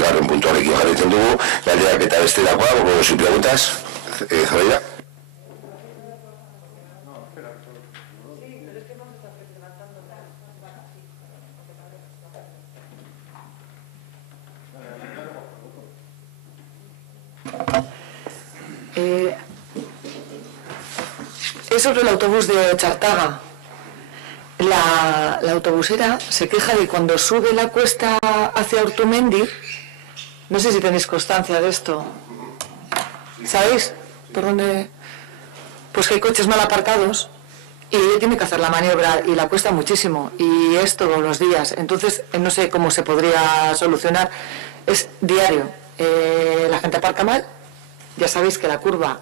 garren puntualekin jarraitzen dugu, galderak eta bestelakoa, si preguntas, Zoraida. Es sobre el autobús de Chartaga. La autobusera se queja de cuando sube la cuesta hacia Ortumendi, no sé si tenéis constancia de esto, ¿sabéis por dónde? Pues que hay coches mal aparcados y ella tiene que hacer la maniobra y la cuesta muchísimo y es todos los días, entonces no sé cómo se podría solucionar, es diario, la gente aparca mal, ya sabéis que la curva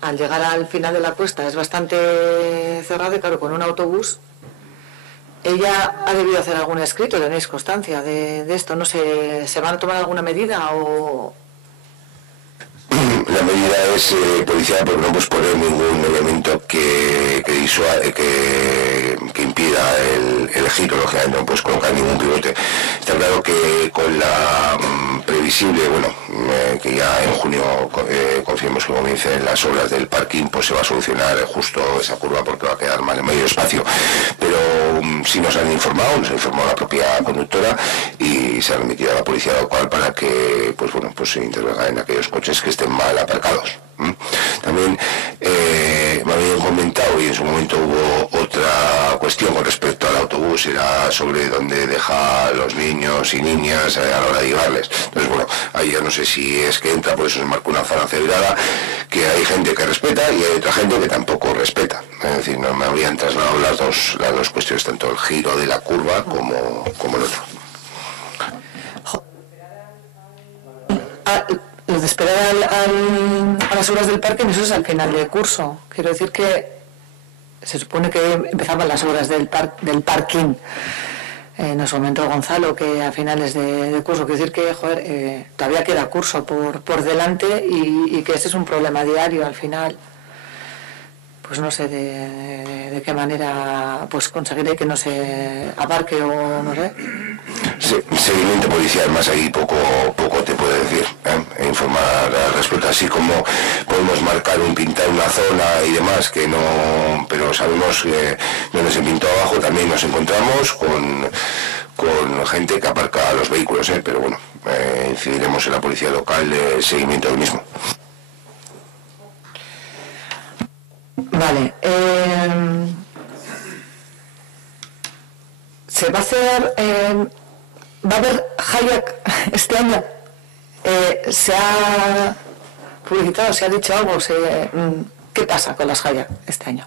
al llegar al final de la cuesta es bastante cerrada y claro, con un autobús ella ha debido hacer algún escrito, ¿tenéis constancia de esto? No sé, ¿se van a tomar alguna medida o...? La medida es policial porque no puedes poner ningún elemento que impida el giro, lógicamente no puedes colocar ningún pivote. Está claro que con la previsible, que ya en junio confiemos que comiencen las obras del parking, pues se va a solucionar justo esa curva porque va a quedar mal en medio espacio. Pero sí nos han informado, nos ha informado la propia conductora y se ha remitido a la policía local para que se intervenga en aquellos coches que estén mal aparcados. También me habían comentado y en su momento hubo otra cuestión con respecto al autobús, era sobre dónde deja a los niños y niñas a la hora de llevarles. Entonces ahí ya no sé si es que entra, por eso se marca una zona cebrada, que hay gente que respeta y hay otra gente que tampoco respeta. Es decir, no me habrían trasladado las dos cuestiones, tanto el giro de la curva como el otro. Lo de esperar a las obras del parking, eso es al final del curso. Quiero decir que se supone que empezaban las obras del parking. Nos comentó Gonzalo que a finales de curso. Quiero decir que todavía queda curso por delante y que ese es un problema diario al final. Pues no sé de qué manera conseguiré que no se aparque o no sé. Seguimiento policial, más ahí poco te puedo decir, informar al respecto, así como podemos marcar pintar una zona y demás, que no, pero sabemos que donde se pintó abajo también nos encontramos con gente que aparca los vehículos, pero incidiremos en la policía local de seguimiento del mismo. Vale, se va a hacer, va a haber Hayak este año, se ha publicitado, se ha dicho algo, ¿qué pasa con las Hayak este año?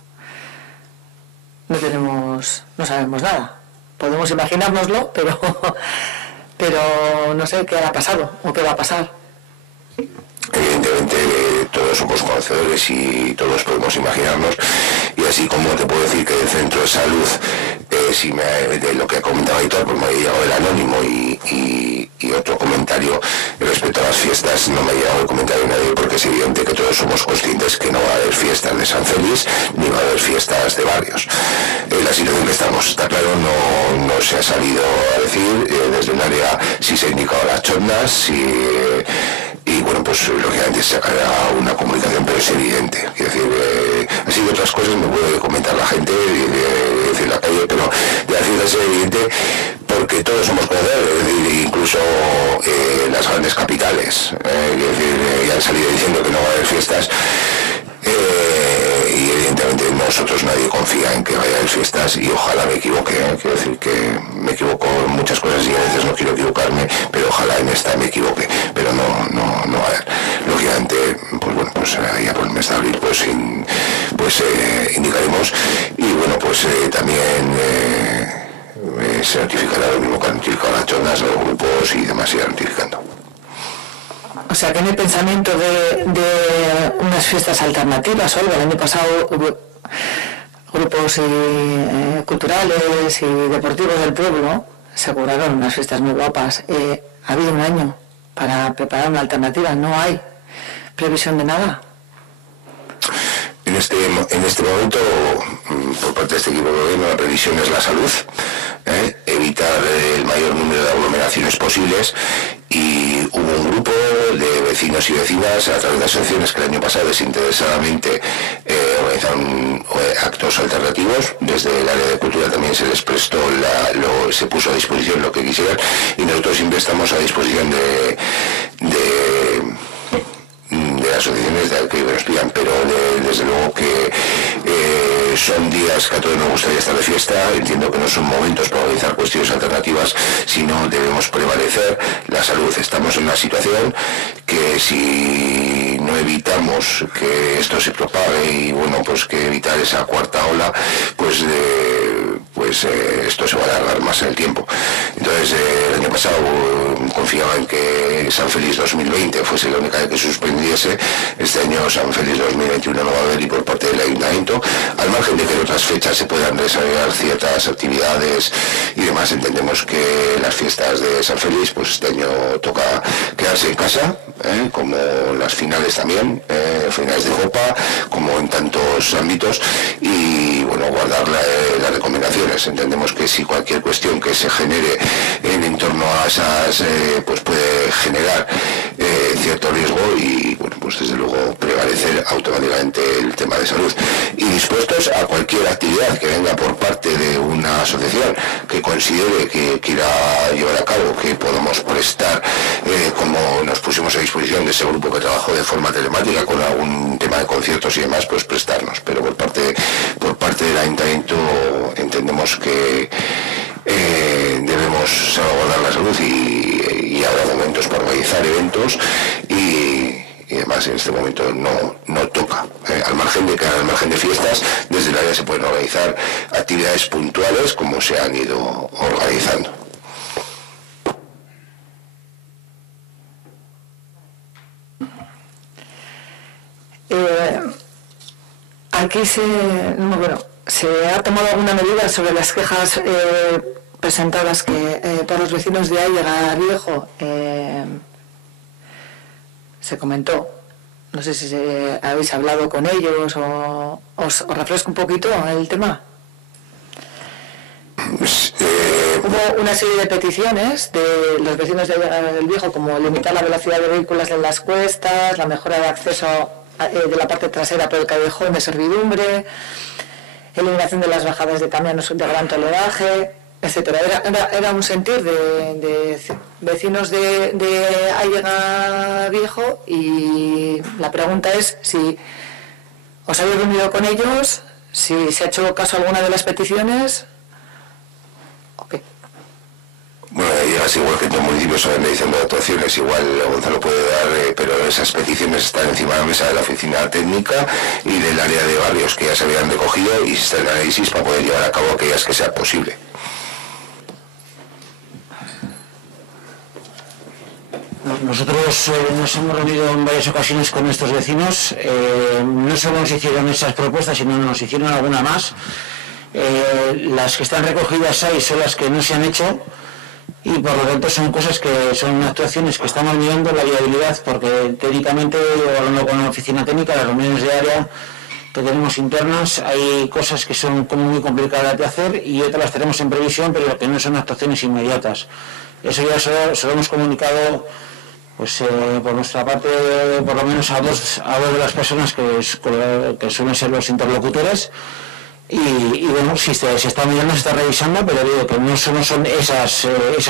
No sabemos nada, podemos imaginárnoslo, pero no sé qué ha pasado o qué va a pasar. Evidentemente todos somos conocedores y todos podemos imaginarnos, y así como te puedo decir que del centro de salud, de lo que ha comentado Aitor, pues me ha llegado el anónimo y otro comentario respecto a las fiestas, no me ha llegado el comentario de nadie, porque es evidente que todos somos conscientes que no va a haber fiestas de San Félix ni va a haber fiestas de barrios. La situación que estamos, está claro, no se ha salido a decir, desde el área sí se ha indicado las chornas y lógicamente se sacará una comunicación, pero es evidente. Es decir, así de otras cosas me puede comentar la gente, decir la calle, pero de la fiesta es evidente porque todos somos conocedores, es decir, incluso las grandes capitales, ya han salido diciendo que no va a haber fiestas. Y evidentemente nosotros nadie confía en que vaya a haber fiestas y ojalá me equivoque, quiero decir que me equivoco en muchas cosas y a veces no quiero equivocarme, pero ojalá en esta me equivoque, pero no va a haber. Lógicamente, ya por el mes de abril indicaremos y también se notificará lo mismo que han notificado las zonas, los grupos y demás se irán notificando. O sea, que en el pensamiento de unas fiestas alternativas o algo, el año pasado hubo grupos culturales y deportivos del pueblo, se cobraron unas fiestas muy guapas. Ha habido un año para preparar una alternativa, no hay previsión de nada. En este momento, por parte de este equipo de gobierno, la previsión es la salud. evitar el mayor número de aglomeraciones posibles, y hubo un grupo de vecinos y vecinas a través de asociaciones que el año pasado desinteresadamente organizaron actos alternativos. Desde el área de cultura también se les prestó, se puso a disposición lo que quisieran, y nosotros siempre estamos a disposición de asociaciones que nos pidan, pero desde luego que son días que a todos nos gustaría estar de fiesta. Entiendo que no son momentos para organizar cuestiones alternativas, sino debemos prevalecer la salud. Estamos en una situación que si no evitamos que esto se propague, y bueno, pues que evitar esa cuarta ola, pues esto se va a alargar más en el tiempo. Entonces, el año pasado confiaba en que San Félix 2020 fuese la única que suspendiese. Este año San Félix 2021 no va a haber, y por parte del Ayuntamiento, al margen de que en otras fechas se puedan desarrollar ciertas actividades y demás, entendemos que las fiestas de San Félix, pues este año toca quedarse en casa, como las finales también, finales de Copa, como en tantos ámbitos, y bueno, guardar las recomendaciones. Entendemos que si cualquier cuestión que se genere en torno a esas, pues puede generar cierto riesgo, y bueno, pues desde luego prevalecer automáticamente el tema de salud, y dispuestos a cualquier actividad que venga por parte de una asociación que considere que quiera llevar a cabo, que podamos prestar, como nos pusimos a disposición de ese grupo que trabajó de forma telemática con algún tema de conciertos y demás, pues prestarnos. Pero por parte del Ayuntamiento entendemos que debemos salvaguardar la salud, y habrá momentos para organizar eventos y además en este momento no toca. Al margen de fiestas, desde el área se pueden organizar actividades puntuales como se han ido organizando. Aquí se ha tomado alguna medida sobre las quejas presentadas por los vecinos de Allega Viejo. Se comentó, no sé si habéis hablado con ellos o os refresco un poquito el tema. Hubo una serie de peticiones de los vecinos de Allega del Viejo, como limitar la velocidad de vehículos en las cuestas, la mejora de acceso de la parte trasera por el callejón de servidumbre, eliminación de las bajadas de camiones de gran toleraje, etcétera. Era un sentir de vecinos de Allega Viejo, y la pregunta es si os habéis reunido con ellos, si se ha hecho caso a alguna de las peticiones. Okay. Bueno, Allegas, igual que en todo municipio, saben realizando actuaciones, igual Gonzalo puede dar, pero esas peticiones están encima de la mesa de la oficina técnica y del área de barrios, que ya se habían recogido, y se está en análisis para poder llevar a cabo aquellas que sea posible. Nosotros nos hemos reunido en varias ocasiones con estos vecinos. No solo nos hicieron esas propuestas, sino nos hicieron alguna más. Las que están recogidas ahí son las que no se han hecho, y por lo tanto son cosas que son actuaciones que estamos mirando la viabilidad, porque técnicamente, hablando con la oficina técnica, las reuniones de área que tenemos internas, hay cosas que son como muy complicadas de hacer, y otras las tenemos en previsión, pero que no son actuaciones inmediatas. Eso ya se lo hemos comunicado, pues por nuestra parte, por lo menos a dos de las personas que suelen ser los interlocutores. Y bueno, si se está mirando, se está revisando, pero digo que no solo son esas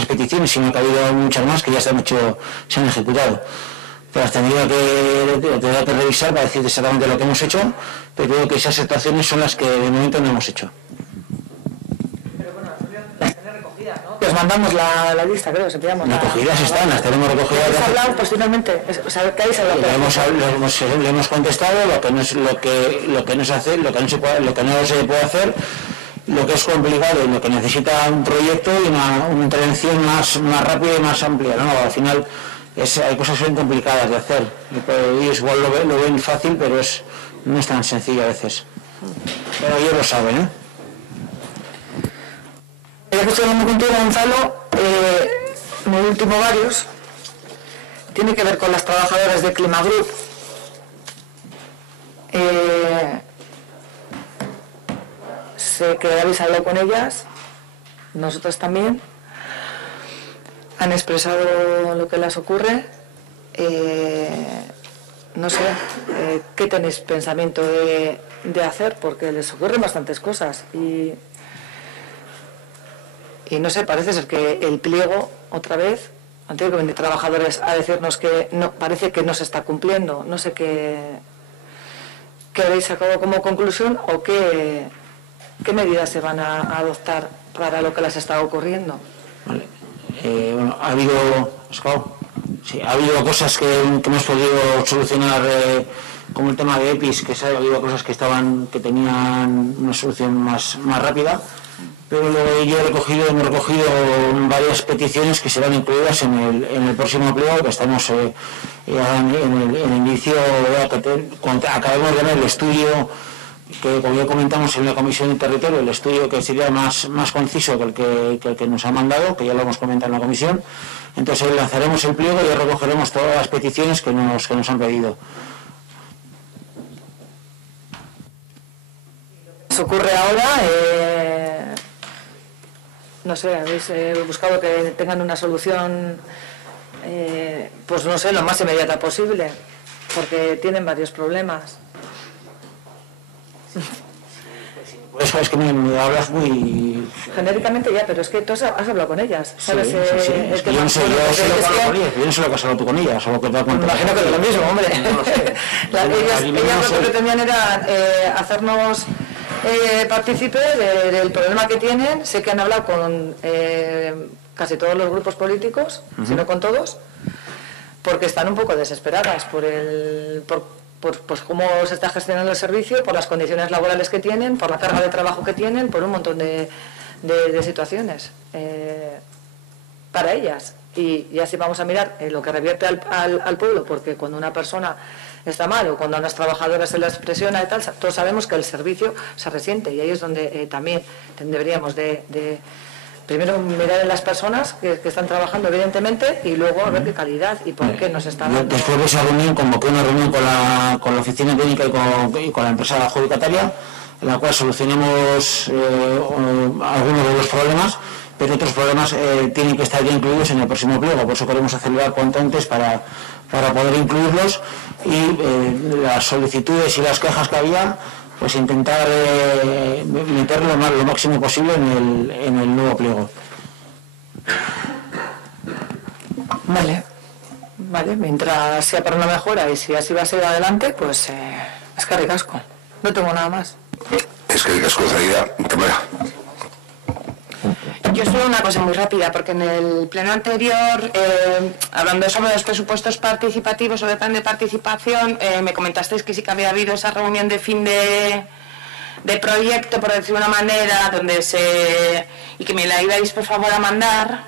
peticiones, sino que ha habido muchas más que ya se han ejecutado. Pero las tendría que revisar para decir exactamente lo que hemos hecho, pero digo que esas situaciones son las que de momento no hemos hecho. Pero bueno, las tenéis recogidas, ¿no? Os mandamos la lista, creo, se pillamos. Recogidas están, las tenemos recogidas. ¿Habéis hablado posteriormente? O sea, ¿qué habéis hablado? Le hemos contestado lo que no se puede hacer, lo que es complicado y lo que necesita un proyecto y una intervención más rápida y más amplia, ¿no? Al final hay cosas que son complicadas de hacer, y igual lo ven fácil, pero no es tan sencillo a veces. Pero ellos lo saben, ¿eh? Ya que estoy hablando contigo, Gonzalo, en el último varios, tiene que ver con las trabajadoras de Clima Group. Sé que habéis hablado con ellas, nosotros también. han expresado lo que les ocurre. No sé, ¿qué tenéis pensamiento de hacer? Porque les ocurren bastantes cosas y no sé, parece ser que el pliego, otra vez, han tenido que venir trabajadores a decirnos que no, parece que no se está cumpliendo. No sé qué habéis sacado como conclusión o qué medidas se van a adoptar para lo que les está ocurriendo. Vale. Bueno, ha habido cosas que hemos podido solucionar, como el tema de EPIs, que ha habido cosas que tenían una solución más rápida, pero luego hemos recogido varias peticiones que serán incluidas en el próximo pliego, que estamos en el inicio, cuando acabemos de ver el estudio que, como ya comentamos en la Comisión de Territorio, el estudio que sería más conciso que el que nos ha mandado, que ya lo hemos comentado en la Comisión. Entonces lanzaremos el pliego y recogeremos todas las peticiones que nos han pedido. ¿Qué ocurre ahora? No sé, habéis buscado que tengan una solución, pues no sé, lo más inmediata posible, porque tienen varios problemas. Pues es que me hablas muy... Genéricamente ya, pero es que tú has hablado con ellas, ¿sabes? Sí. Es que yo no sé, yo no sé lo que has hablado tú con ellas, o lo que te has contado. Me imagino que es lo mismo, hombre. No lo sé. Ellas lo que pretendían era hacernos partícipe del problema que tienen. Sé que han hablado con casi todos los grupos políticos, si no con todos, porque están un poco desesperadas por pues cómo se está gestionando el servicio, por las condiciones laborales que tienen, por la carga de trabajo que tienen, por un montón de situaciones para ellas. Y así vamos a mirar lo que revierte al pueblo, porque cuando una persona está mal o cuando a las trabajadoras se les presiona y tal, todos sabemos que el servicio se resiente, y ahí es donde también deberíamos de primero mirar en las personas que están trabajando, evidentemente, y luego a ver qué calidad y por qué nos están dando. Después de esa reunión convoqué una reunión con la oficina técnica y con la empresa adjudicataria, en la cual solucionamos algunos de los problemas, pero otros problemas tienen que estar ya incluidos en el próximo pliego. Por eso queremos acelerar cuanto antes para poder incluirlos, y las solicitudes y las quejas que había, pues intentar meterlo lo máximo posible en el nuevo pliego. Vale, mientras sea para una mejora y si así va a seguir adelante, pues es que ricasco. No tengo nada más. Es que ricasco, Zaida. Cámara. Yo solo una cosa muy rápida, porque en el pleno anterior, hablando sobre los presupuestos participativos o de plan de participación, me comentasteis que sí que había habido esa reunión de fin de proyecto, por decirlo de una manera, y que me la ibais por favor a mandar,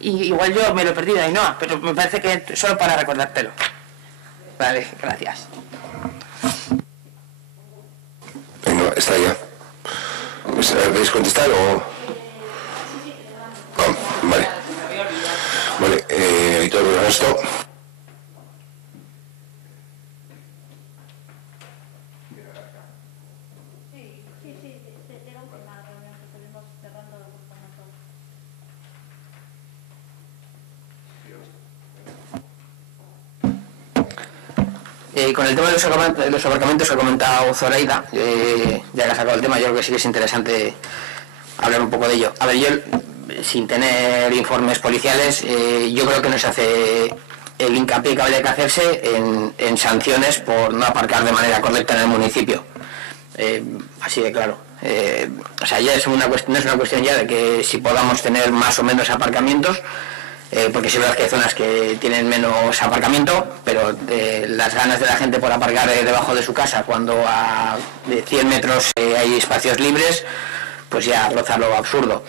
y igual yo me lo he perdido, Ainhoa, pero me parece que solo para recordártelo. Vale, gracias. No, está ya. ¿Queréis contestar o...? Vale. Vale, y todo el resto. Con el tema de los aparcamientos que ha comentado Zoraida, ya que ha sacado el tema, yo creo que sí que es interesante hablar un poco de ello. A ver, yo, sin tener informes policiales, yo creo que no se hace el hincapié que habría que hacerse en sanciones por no aparcar de manera correcta en el municipio. Así de claro. O sea, ya es no es una cuestión ya de que si podamos tener más o menos aparcamientos, porque sí es verdad que hay zonas que tienen menos aparcamiento, pero las ganas de la gente por aparcar debajo de su casa cuando a 100 metros hay espacios libres, pues ya roza lo absurdo.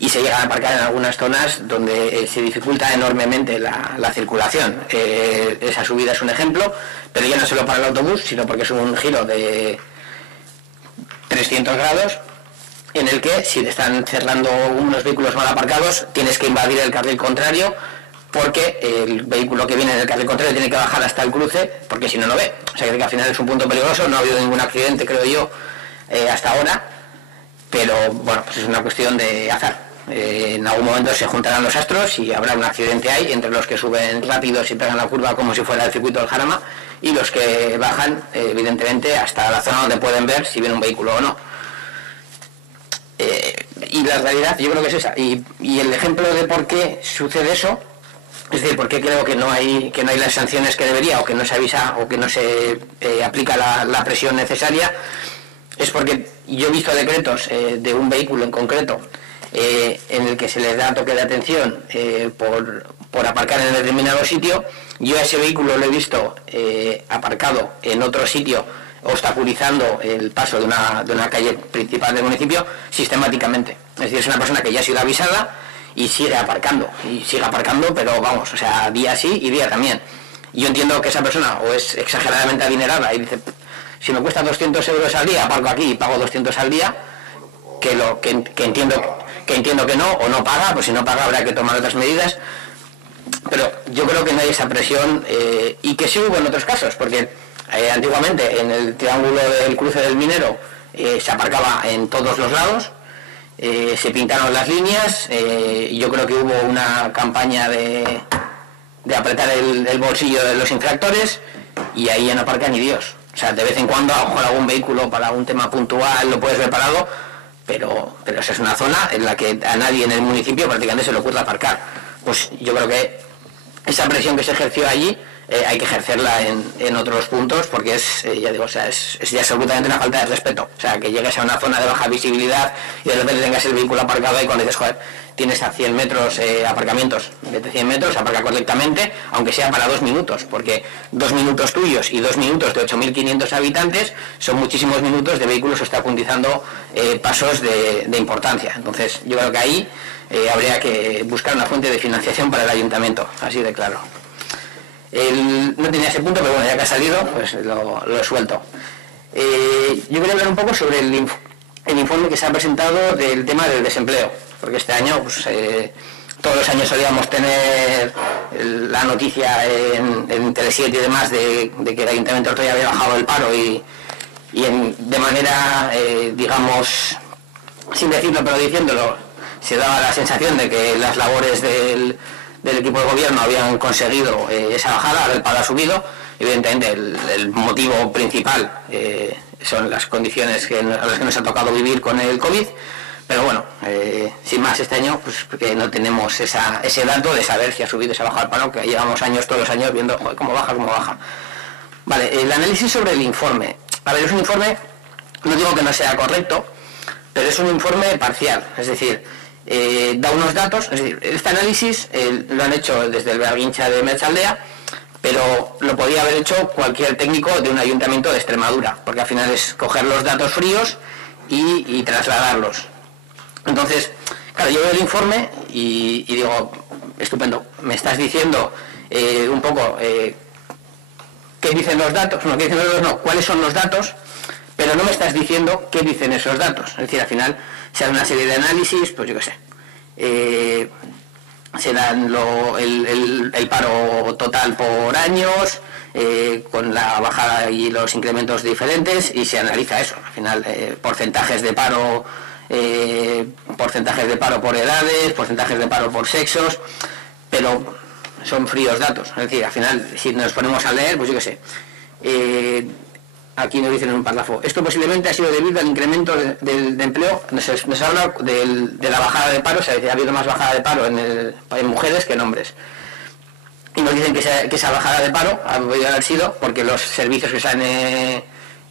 Y se llegan a aparcar en algunas zonas donde se dificulta enormemente la circulación. Esa subida es un ejemplo, pero ya no solo para el autobús, sino porque es un giro de 300 grados, en el que si te están cerrando unos vehículos mal aparcados, tienes que invadir el carril contrario, porque el vehículo que viene en el carril contrario tiene que bajar hasta el cruce, porque si no, no ve. O sea que al final es un punto peligroso. No ha habido ningún accidente, creo yo, hasta ahora, pero bueno, pues es una cuestión de azar. en algún momento se juntarán los astros y habrá un accidente ahí entre los que suben rápidos y pegan la curva como si fuera el circuito del Jarama y los que bajan, evidentemente, hasta la zona donde pueden ver si viene un vehículo o no. Y la realidad yo creo que es esa. Y el ejemplo de por qué sucede eso, es decir, por qué creo que no hay las sanciones que debería, o que no se avisa, o que no se aplica la presión necesaria, es porque yo he visto decretos de un vehículo en concreto en el que se les da toque de atención por aparcar en determinado sitio. Yo a ese vehículo lo he visto aparcado en otro sitio, obstaculizando el paso de una calle principal del municipio sistemáticamente. Es decir, es una persona que ya ha sido avisada y sigue aparcando, pero vamos, o sea, día sí y día también. Yo entiendo que esa persona o es exageradamente adinerada y dice, si me cuesta 200 euros al día, aparco aquí y pago 200 al día, que entiendo que no, o no paga, pues si no paga habrá que tomar otras medidas, pero yo creo que no hay esa presión, y que sí hubo en otros casos, porque antiguamente en el triángulo del cruce del Minero se aparcaba en todos los lados, se pintaron las líneas, yo creo que hubo una campaña de apretar el bolsillo de los infractores y ahí ya no aparca ni Dios. O sea, de vez en cuando a lo mejor algún vehículo para un tema puntual lo puedes ver parado, pero esa es una zona en la que a nadie en el municipio prácticamente se le ocurre aparcar. Pues yo creo que esa presión que se ejerció allí hay que ejercerla en otros puntos, porque ya digo, o sea, es ya absolutamente una falta de respeto. O sea, que llegues a una zona de baja visibilidad y de repente tengas el vehículo aparcado ahí cuando dices, joder, tienes a 100 metros aparcamientos, vete 100 metros, aparca correctamente, aunque sea para 2 minutos, porque 2 minutos tuyos y 2 minutos de 8.500 habitantes son muchísimos minutos de vehículos obstaculizando pasos de importancia. Entonces, yo creo que ahí habría que buscar una fuente de financiación para el ayuntamiento, así de claro. No tenía ese punto, pero bueno, ya que ha salido, pues lo he suelto. Yo quería hablar un poco sobre el informe que se ha presentado del tema del desempleo, porque este año, pues, todos los años solíamos tener la noticia en Tele7 y demás de que el Ayuntamiento de Ortuella había bajado el paro y de manera, digamos, sin decirlo pero diciéndolo, se daba la sensación de que las labores del equipo de gobierno habían conseguido esa bajada, ahora el paro ha subido. Evidentemente el motivo principal son las condiciones a las que nos ha tocado vivir con el COVID, pero bueno, sin más, este año pues porque no tenemos ese dato de saber si ha subido o se ha bajado el paro, que llevamos todos los años viendo, joder, cómo baja. Vale, el análisis sobre el informe. A ver, es un informe, no digo que no sea correcto, pero es un informe parcial, es decir, da unos datos, es decir, este análisis lo han hecho desde el Bearguincha de Meatzaldea, pero lo podía haber hecho cualquier técnico de un ayuntamiento de Extremadura, porque al final es coger los datos fríos y trasladarlos. Entonces, claro, yo veo el informe y digo, estupendo, me estás diciendo un poco qué dicen los datos, cuáles son los datos, pero no me estás diciendo qué dicen esos datos. Es decir, al final se dan una serie de análisis, pues yo qué sé, se dan el paro total por años, con la bajada y los incrementos diferentes, y se analiza eso. Al final, porcentajes de paro por edades, porcentajes de paro por sexos, pero son fríos datos. Es decir, al final, si nos ponemos a leer, pues yo qué sé, aquí nos dicen en un párrafo, esto posiblemente ha sido debido al incremento de empleo, nos habla de la bajada de paro, o sea, ha habido más bajada de paro en mujeres que en hombres. Y nos dicen que esa bajada de paro ha podido haber sido porque los servicios que se han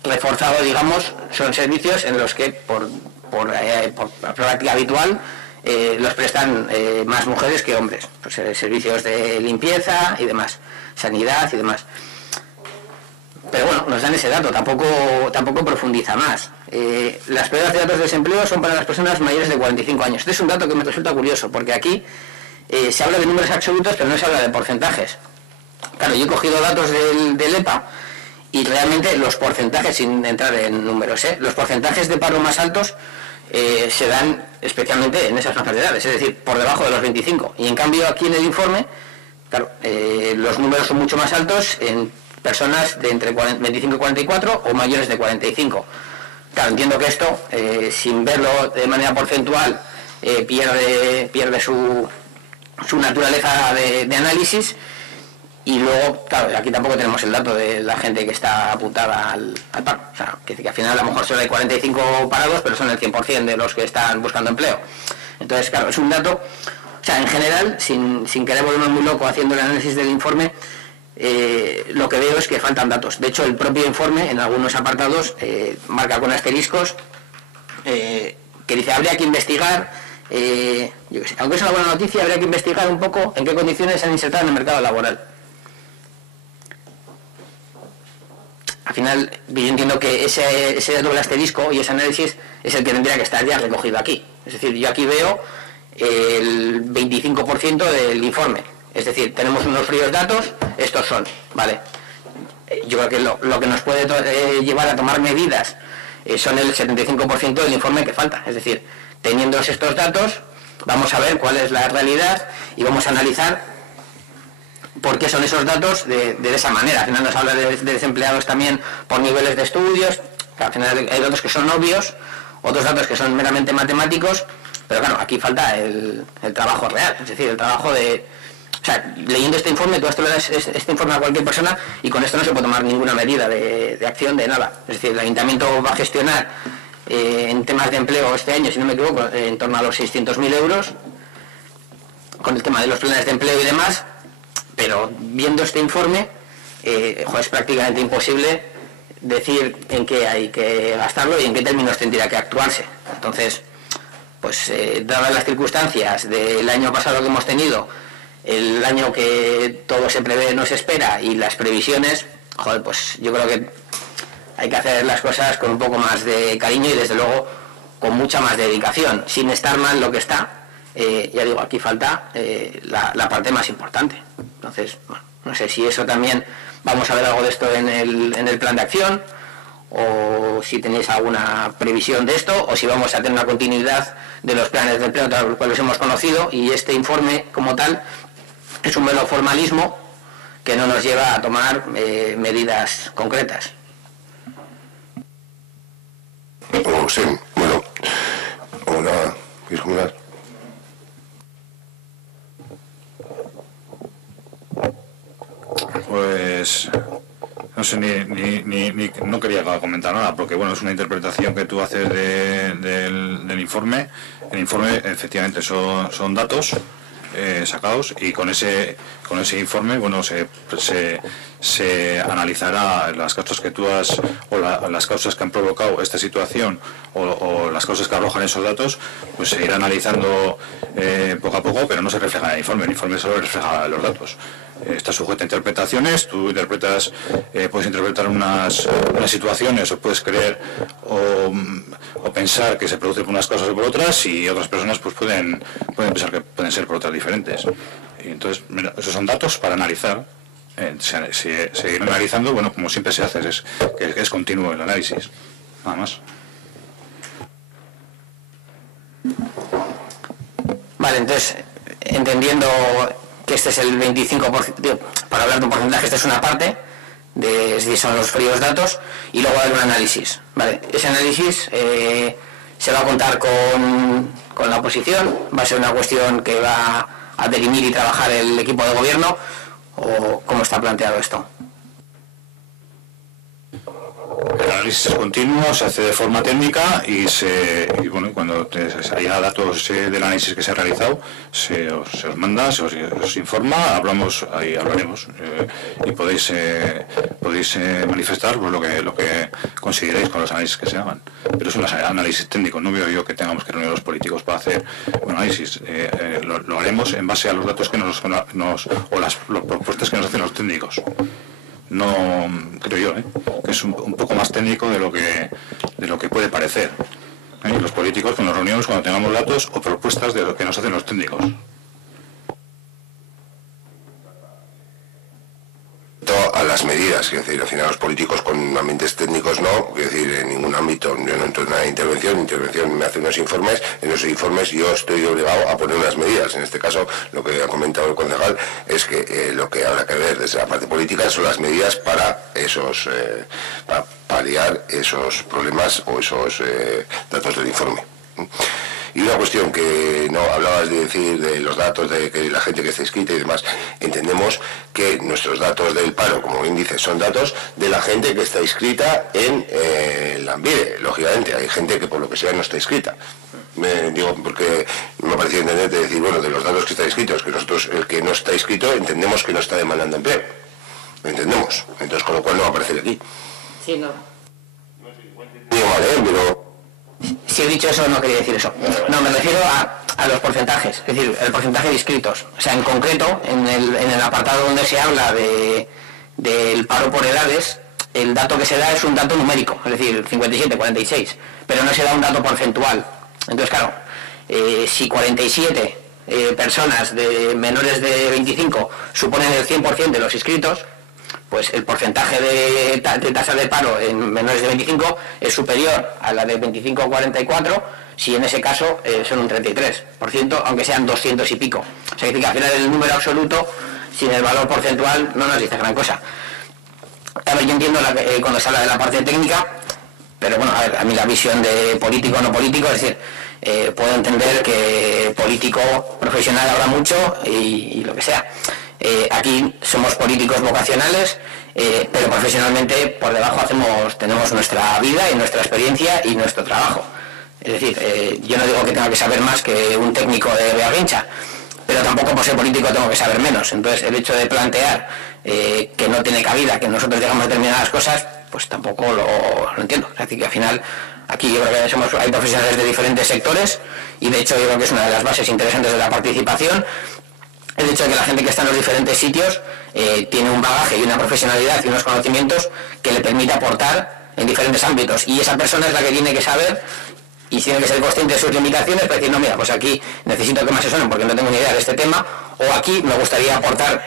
reforzado, digamos, son servicios en los que por práctica habitual los prestan más mujeres que hombres, pues, servicios de limpieza y demás, sanidad y demás. Pero bueno, nos dan ese dato, tampoco profundiza más. Las pérdidas de datos de desempleo son para las personas mayores de 45 años. Este es un dato que me resulta curioso, porque aquí se habla de números absolutos, pero no se habla de porcentajes. Claro, yo he cogido datos del EPA y realmente los porcentajes, sin entrar en números, los porcentajes de paro más altos se dan especialmente en esas franjas de edades, es decir, por debajo de los 25. Y en cambio aquí en el informe, claro, los números son mucho más altos en personas de entre 25 y 44 o mayores de 45. Claro, entiendo que esto, sin verlo de manera porcentual pierde su naturaleza de análisis. Y luego, claro, aquí tampoco tenemos el dato de la gente que está apuntada al paro. O sea, que al final a lo mejor solo hay 45 parados, pero son el 100% de los que están buscando empleo. Entonces, claro, es un dato. O sea, en general, sin querer volverme muy loco haciendo el análisis del informe, lo que veo es que faltan datos. De hecho, el propio informe, en algunos apartados, marca con asteriscos, que dice, habría que investigar, yo qué sé, aunque es una buena noticia, habría que investigar un poco en qué condiciones se han insertado en el mercado laboral. Al final, yo entiendo que ese doble asterisco y ese análisis es el que tendría que estar ya recogido aquí. Es decir, yo aquí veo el 25% del informe. Es decir, tenemos unos fríos datos, estos son, ¿vale? Yo creo que lo que nos puede llevar a tomar medidas son el 75% del informe que falta. Es decir, teniendo estos datos, vamos a ver cuál es la realidad y vamos a analizar por qué son esos datos de esa manera. Al final nos habla de desempleados también por niveles de estudios, que al final hay datos que son obvios, otros datos que son meramente matemáticos, pero claro, aquí falta el trabajo real, es decir, el trabajo de... O sea, leyendo este informe, tú esto le das este informe a cualquier persona y con esto no se puede tomar ninguna medida de acción, de nada. Es decir, el ayuntamiento va a gestionar en temas de empleo este año, si no me equivoco, en torno a los 600.000 euros, con el tema de los planes de empleo y demás. Pero viendo este informe, es prácticamente imposible decir en qué hay que gastarlo y en qué términos tendría que actuarse. Entonces, pues dadas las circunstancias del año pasado que hemos tenido, el año que todo se prevé no se espera y las previsiones, pues yo creo que hay que hacer las cosas con un poco más de cariño y desde luego con mucha más dedicación, sin estar mal lo que está. Ya digo, aquí falta la parte más importante. Entonces, bueno, no sé si eso también vamos a ver algo de esto en el plan de acción, o si tenéis alguna previsión de esto, o si vamos a tener una continuidad de los planes de empleo tal cual los hemos conocido, y este informe como tal es un mero formalismo que no nos lleva a tomar medidas concretas. Sí, bueno, ¿quieres comentar? Pues no sé, no quería comentar nada, porque bueno, es una interpretación que tú haces del informe. El informe efectivamente son datos sacados, y con ese informe, bueno, se analizará las causas que tú has, o las causas que han provocado esta situación, o las causas que arrojan esos datos, pues se irá analizando poco a poco, pero no se refleja en el informe solo refleja los datos. Está sujeto a interpretaciones, tú puedes interpretar unas situaciones, o puedes creer o pensar que se produce por unas causas o por otras, y otras personas pues pueden pensar que pueden ser por otras diferentes. Y entonces, mira, esos son datos para analizar. Seguir analizando, bueno, como siempre se hace, es continuo el análisis, nada más. Vale, entonces, entendiendo que este es el 25%, para hablar de un porcentaje, esta es una parte, son los fríos datos, y luego hay un análisis. Vale, ese análisis se va a contar con la oposición, va a ser una cuestión que va a dirimir y trabajar el equipo de gobierno, ¿o cómo está planteado esto? El análisis es continuo, se hace de forma técnica y bueno, cuando haya datos del análisis que se ha realizado, se os manda, se os informa, hablaremos y podéis manifestar pues, lo que consideréis con los análisis que se hagan. Pero es un análisis técnico, no veo yo que tengamos que reunir a los políticos para hacer un análisis. Lo haremos en base a los datos que o las propuestas que nos hacen los técnicos. No creo yo, que es un poco más técnico de lo que puede parecer. Y los políticos que nos reunimos cuando tengamos datos o propuestas de lo que nos hacen los técnicos. A las medidas, quiero decir, al final los políticos con ambientes técnicos no, quiero decir, en ningún ámbito, yo no entro en una intervención me hace unos informes, en esos informes yo estoy obligado a poner unas medidas. En este caso, lo que ha comentado el concejal es que lo que habrá que ver desde la parte política son las medidas para paliar esos problemas o esos datos del informe. Y una cuestión que no hablabas de decir de los datos de que la gente que está inscrita y demás, entendemos que nuestros datos del paro, como bien dices, son datos de la gente que está inscrita en Lanbide. Lógicamente, hay gente que por lo que sea no está inscrita. Digo, porque me parecía entender de decir, bueno, de los datos que están inscritos, que nosotros, el que no está inscrito, entendemos que no está demandando empleo. Entendemos. Entonces, con lo cual no va a aparecer aquí. Sí, no. Digo, vale, pero... Si he dicho eso, no quería decir eso. No, me refiero a los porcentajes, es decir, el porcentaje de inscritos. O sea, en concreto, en el apartado donde se habla del paro por edades, el dato que se da es un dato numérico, es decir, 57, 46, pero no se da un dato porcentual. Entonces, claro, si 47 personas de menores de 25 suponen el 100% de los inscritos, pues el porcentaje de tasa de paro en menores de 25 es superior a la de 25 a 44, si en ese caso son un 33%, aunque sean 200 y pico. O sea, que al final el número absoluto, sin el valor porcentual, no nos dice gran cosa. A ver, yo entiendo cuando se habla de la parte técnica, pero bueno, a ver, a mí la visión de político o no político, es decir, puedo entender que político profesional habrá mucho y lo que sea. Aquí somos políticos vocacionales, pero profesionalmente por debajo tenemos nuestra vida y nuestra experiencia y nuestro trabajo. Es decir, yo no digo que tenga que saber más que un técnico de Beavincha, pero tampoco por ser político tengo que saber menos. Entonces, el hecho de plantear que no tiene cabida que nosotros digamos determinadas cosas, pues tampoco lo entiendo. Es decir, que al final aquí yo creo que hay profesionales de diferentes sectores y de hecho yo creo que es una de las bases interesantes de la participación. El hecho de que la gente que está en los diferentes sitios tiene un bagaje y una profesionalidad y unos conocimientos que le permite aportar en diferentes ámbitos. Y esa persona es la que tiene que saber y tiene que ser consciente de sus limitaciones para decir, no, mira, pues aquí necesito que me asesoren porque no tengo ni idea de este tema, o aquí me gustaría aportar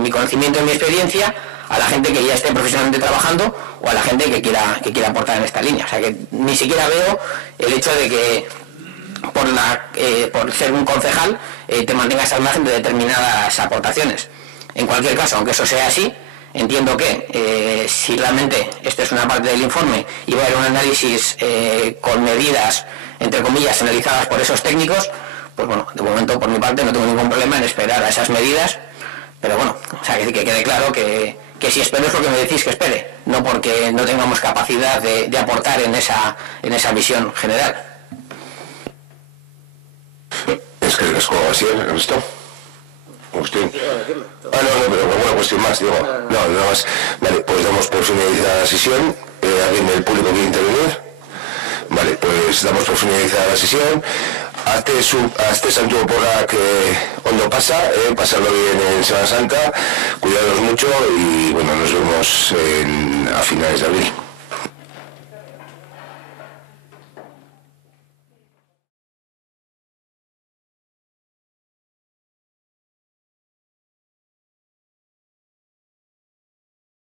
mi conocimiento y mi experiencia a la gente que ya esté profesionalmente trabajando o a la gente que quiera aportar en esta línea. O sea que ni siquiera veo el hecho de que por ser un concejal te mantengas al margen de determinadas aportaciones. En cualquier caso, aunque eso sea así, entiendo que si realmente esto es una parte del informe y va a haber un análisis con medidas, entre comillas, analizadas por esos técnicos, pues bueno, de momento por mi parte no tengo ningún problema en esperar a esas medidas, pero bueno, o sea, que quede claro que si espero es lo que me decís que espere, no porque no tengamos capacidad de aportar en esa visión general. Es que es como así, ¿listo? Agustín. No, pero alguna cuestión más, digo. No, nada más. Vale, pues damos por finalizada la sesión. ¿Alguien del público quiere intervenir? Vale, pues damos por finalizada la sesión. Hazte santo por que ondo pasa, pasarlo bien en Semana Santa, cuidados mucho y bueno, nos vemos a finales de abril.